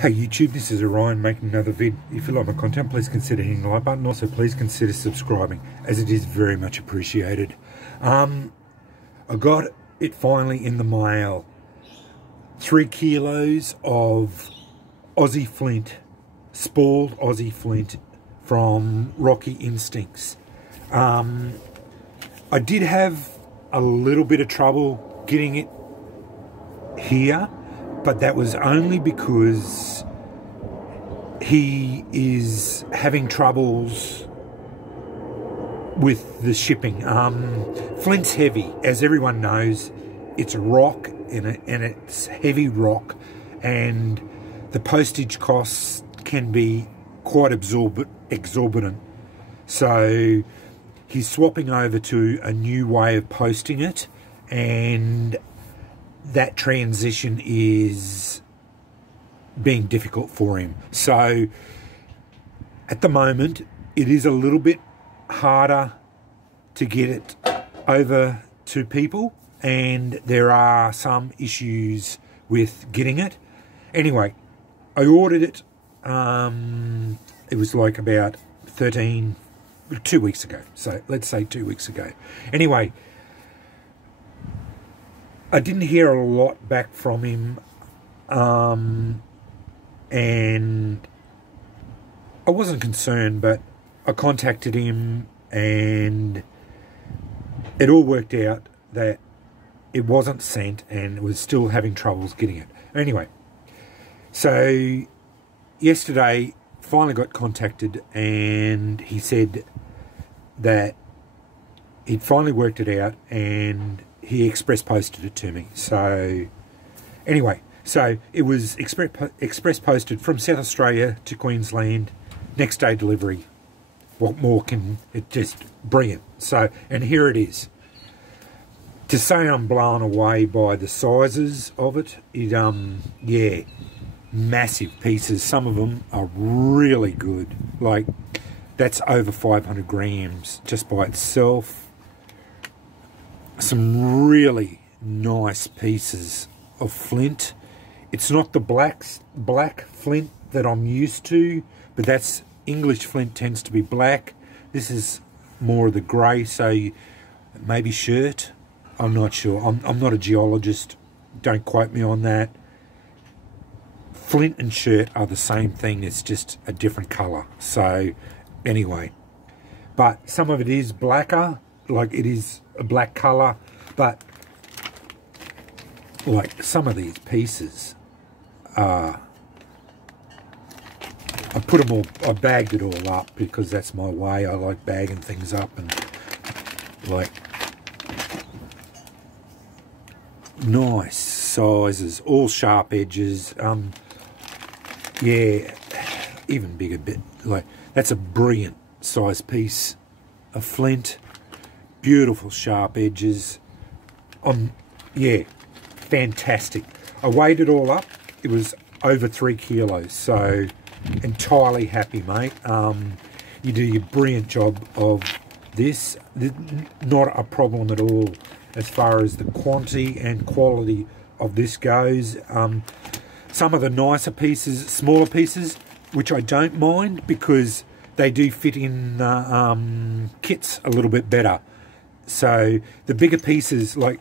Hey YouTube, this is Orion making another vid. If you like my content, please consider hitting the like button. Also, please consider subscribing, as it is very much appreciated. I got it finally in the mail. 3 kilos of Aussie flint, spalled Aussie flint from RockyInstinct. I did have a little bit of trouble getting it here, but that was only because he is having troubles with the shipping. Flint's heavy, as everyone knows. It's a rock, and it's heavy rock, and the postage costs can be quite exorbitant. So he's swapping over to a new way of posting it, and that transition is being difficult for him. So at the moment, it is a little bit harder to get it over to people, and there are some issues with getting it. Anyway, I ordered it. It was like about 2 weeks ago. So let's say 2 weeks ago. Anyway, I didn't hear a lot back from him, and I wasn't concerned, but I contacted him, and it all worked out that it wasn't sent, and it was still having troubles getting it. Anyway, so yesterday finally got contacted, and he said that he'd finally worked it out, and he express posted it to me. So anyway, so it was express posted from South Australia to Queensland, next day delivery. What more can it, just brilliant. So, and here it is. To say I'm blown away by the sizes of it, yeah, massive pieces. Some of them are really good. Like, that's over 500 grams just by itself. Some really nice pieces of flint. It's not the black flint that I'm used to, but that's English flint tends to be black. This is more of the grey, so maybe shirt. I'm not sure. I'm not a geologist. Don't quote me on that. Flint and shirt are the same thing. It's just a different colour. So anyway, but some of it is blacker. Like, it is a black colour, but like some of these pieces I put them all, I bagged it all up because that's my way. I like bagging things up, and like nice sizes, all sharp edges. Yeah, even bigger bit. Like, that's a brilliant size piece of flint. Beautiful sharp edges. Yeah, fantastic. I weighed it all up. It was over 3 kilos, so entirely happy, mate. You do your brilliant job of this. Not a problem at all as far as the quantity and quality of this goes. Some of the nicer pieces, smaller pieces, which I don't mind because they do fit in kits a little bit better. So the bigger pieces, like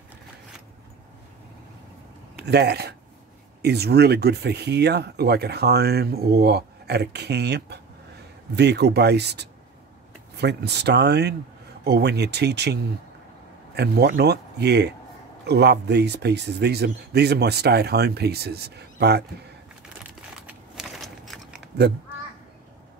that, is really good for here, like at home or at a camp, vehicle-based flint and stone, or when you're teaching and whatnot. Yeah, love these pieces. These are my stay-at-home pieces. But the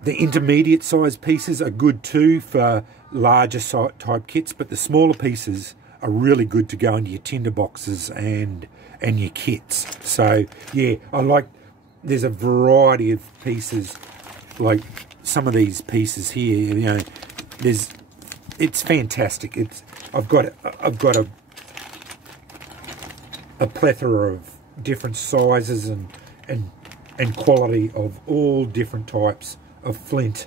intermediate size pieces are good too for larger type kits, but the smaller pieces are really good to go into your tinder boxes and your kits. So yeah, I like, there's a variety of pieces, like some of these pieces here, you know, it's fantastic. I've got a plethora of different sizes and quality of all different types of flint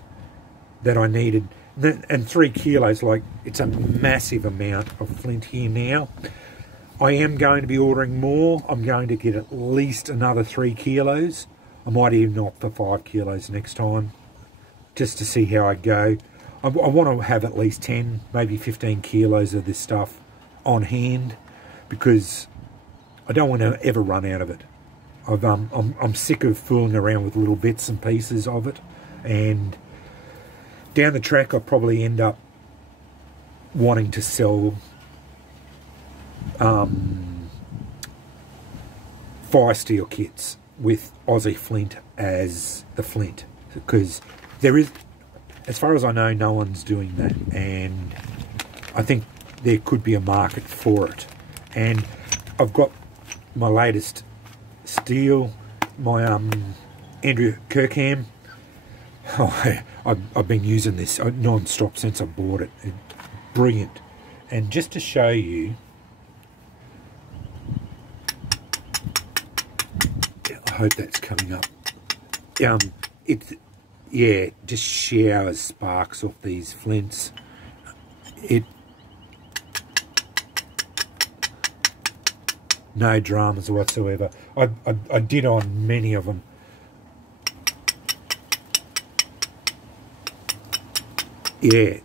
that I needed. And 3 kilos, like, it's a massive amount of flint here now. I am going to be ordering more. I'm going to get at least another 3 kilos I might even opt for 5 kilos next time, just to see how I go. I want to have at least 10, maybe 15 kilos of this stuff on hand, because I don't want to ever run out of it. I'm sick of fooling around with little bits and pieces of it, and down the track I'll probably end up wanting to sell fire steel kits with Aussie flint as the flint, because there is, as far as I know, no one's doing that, and I think there could be a market for it. And I've got my latest steel, my Andrew Kirkham. Oh, I've been using this non-stop since I bought it. It's brilliant. And just to show you, I hope that's coming up. Yeah, just showers sparks off these flints. No dramas whatsoever. I did on many of them. Yeah,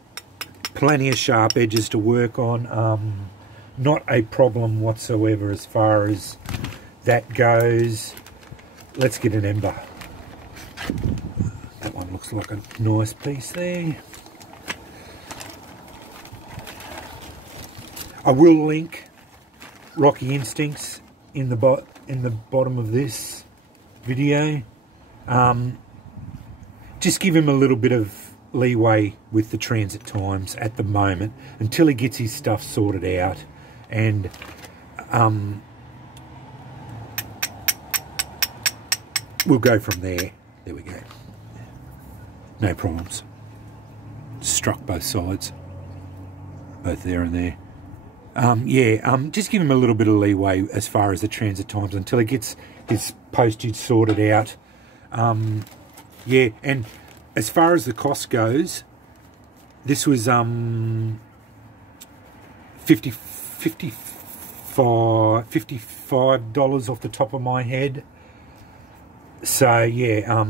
plenty of sharp edges to work on. Not a problem whatsoever as far as that goes. Let's get an ember. That one looks like a nice piece there. I will link Rocky Instincts in the bottom of this video. Just give him a little bit of leeway with the transit times at the moment until he gets his stuff sorted out, and we'll go from there. There we go. No problems. Struck both sides, both there and there. Just give him a little bit of leeway as far as the transit times until he gets his postage sorted out. Yeah, and as far as the cost goes, this was $55 off the top of my head. So yeah,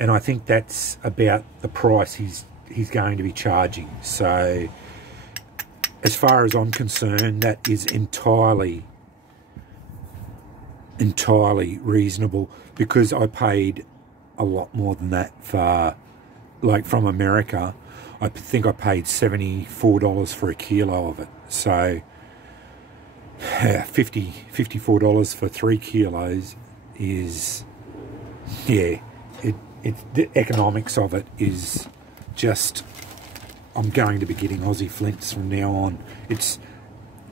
and I think that's about the price he's going to be charging. So as far as I'm concerned, that is entirely reasonable, because I paid a lot more than that for, like, from America. I think I paid $74 for a kilo of it. So $54 for 3 kilos is, yeah, the economics of it is just, I'm going to be getting Aussie flints from now on. It's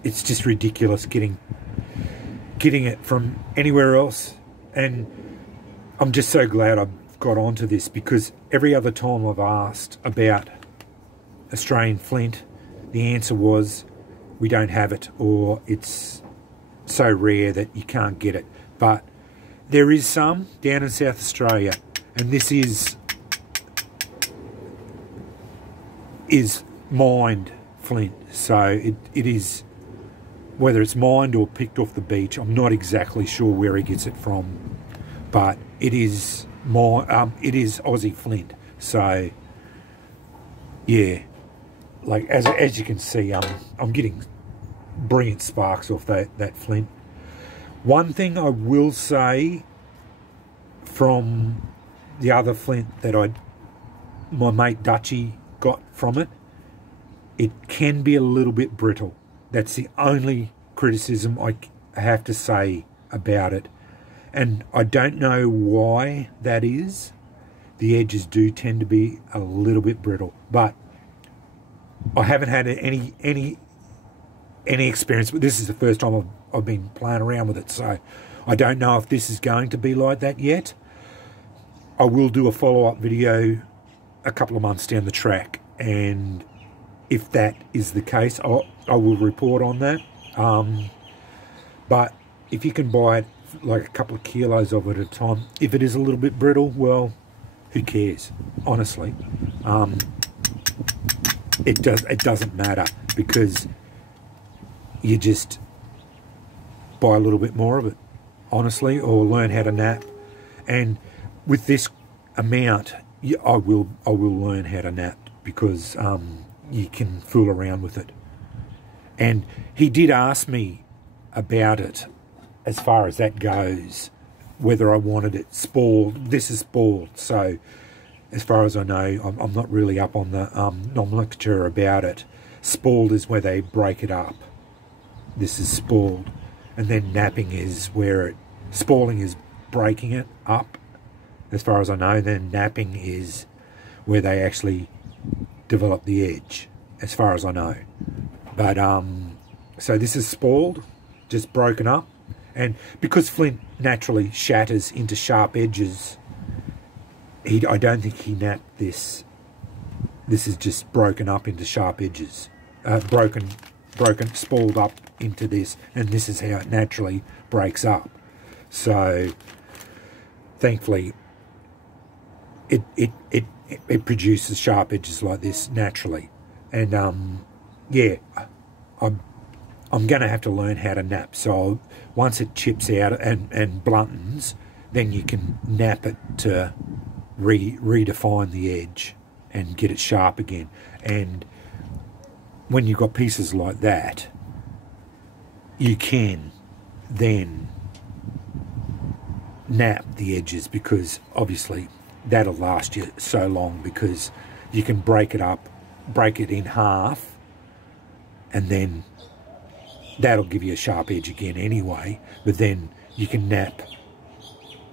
just ridiculous getting it from anywhere else, and I'm just so glad I've got onto this, because every other time I've asked about Australian flint, the answer was we don't have it, or it's so rare that you can't get it. But there is some down in South Australia, and this is mined flint. So it is, whether it's mined or picked off the beach, I'm not exactly sure where he gets it from, but it is Aussie flint. So yeah, like as you can see, I'm getting brilliant sparks off that flint. One thing I will say from the other flint that my mate Dutchy got from it, it can be a little bit brittle. That's the only criticism I have to say about it. And I don't know why that is. The edges do tend to be a little bit brittle, but I haven't had any experience. But this is the first time I've been playing around with it, so I don't know if this is going to be like that yet. I will do a follow-up video a couple of months down the track, and if that is the case, I will report on that. But if you can buy it, like a couple of kilos of it at a time, if it is a little bit brittle, well, who cares, honestly. It doesn't matter, because you just buy a little bit more of it, honestly, or learn how to nap. And with this amount, I will learn how to nap, because you can fool around with it. And he did ask me about it as far as that goes, whether I wanted it spalled. This is spalled, so as far as I know, I'm not really up on the nomenclature about it. Spalled is where they break it up. This is spalled. And then napping is where spalling is breaking it up, as far as I know. Then napping is where they actually develop the edge, as far as I know. But so this is spalled, just broken up. And because flint naturally shatters into sharp edges, I don't think he napped this. This is just broken up into sharp edges, broken, spalled up into this, and this is how it naturally breaks up. So thankfully, it produces sharp edges like this naturally. And yeah, I'm going to have to learn how to nap. So once it chips out and bluntens, then you can nap it to redefine the edge and get it sharp again. And when you've got pieces like that, you can then nap the edges, because obviously that'll last you so long, because you can break it up, break it in half, and then that'll give you a sharp edge again anyway. But then you can nap,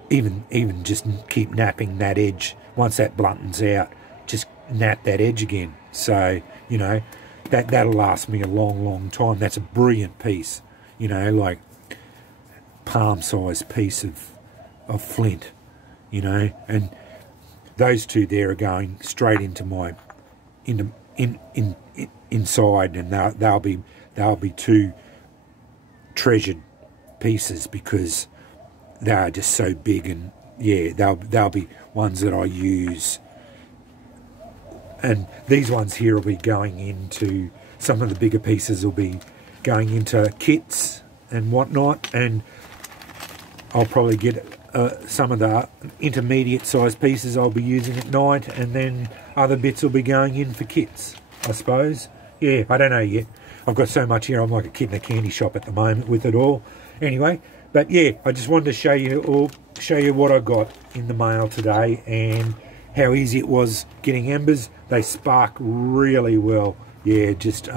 even just keep napping that edge. Once that bluntens out, just nap that edge again. So, you know, that'll last me a long time. That's a brilliant piece, you know, like palm-sized piece of flint, you know. And those two there are going straight into my inside, and they'll be two treasured pieces, because they are just so big. And yeah, they'll be ones that I use. And these ones here will be going into, some of the bigger pieces will be going into kits and whatnot, and I'll probably get some of the intermediate sized pieces I'll be using at night, and then other bits will be going in for kits, I suppose. Yeah, I don't know yet. I've got so much here, I'm like a kid in a candy shop at the moment with it all. Anyway, but yeah, I just wanted to show you what I got in the mail today, and how easy it was getting embers. They spark really well. Yeah, just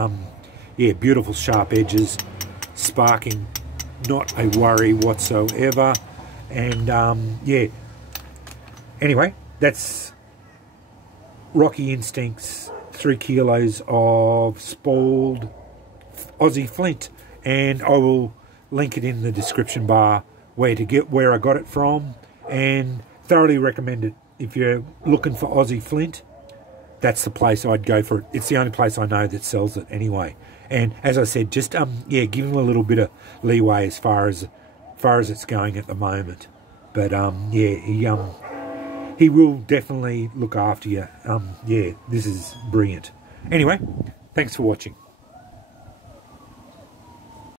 yeah, beautiful sharp edges, sparking, not a worry whatsoever. And yeah, anyway, that's Rocky Instinct's 3 kilos of spalled Aussie flint, and I will link it in the description bar where I got it from, and thoroughly recommend it. If you're looking for Aussie flint, that's the place I'd go for it. It's the only place I know that sells it anyway. And as I said, just yeah, give him a little bit of leeway as far as it's going at the moment. But yeah, he will definitely look after you. Yeah, this is brilliant. Anyway, thanks for watching.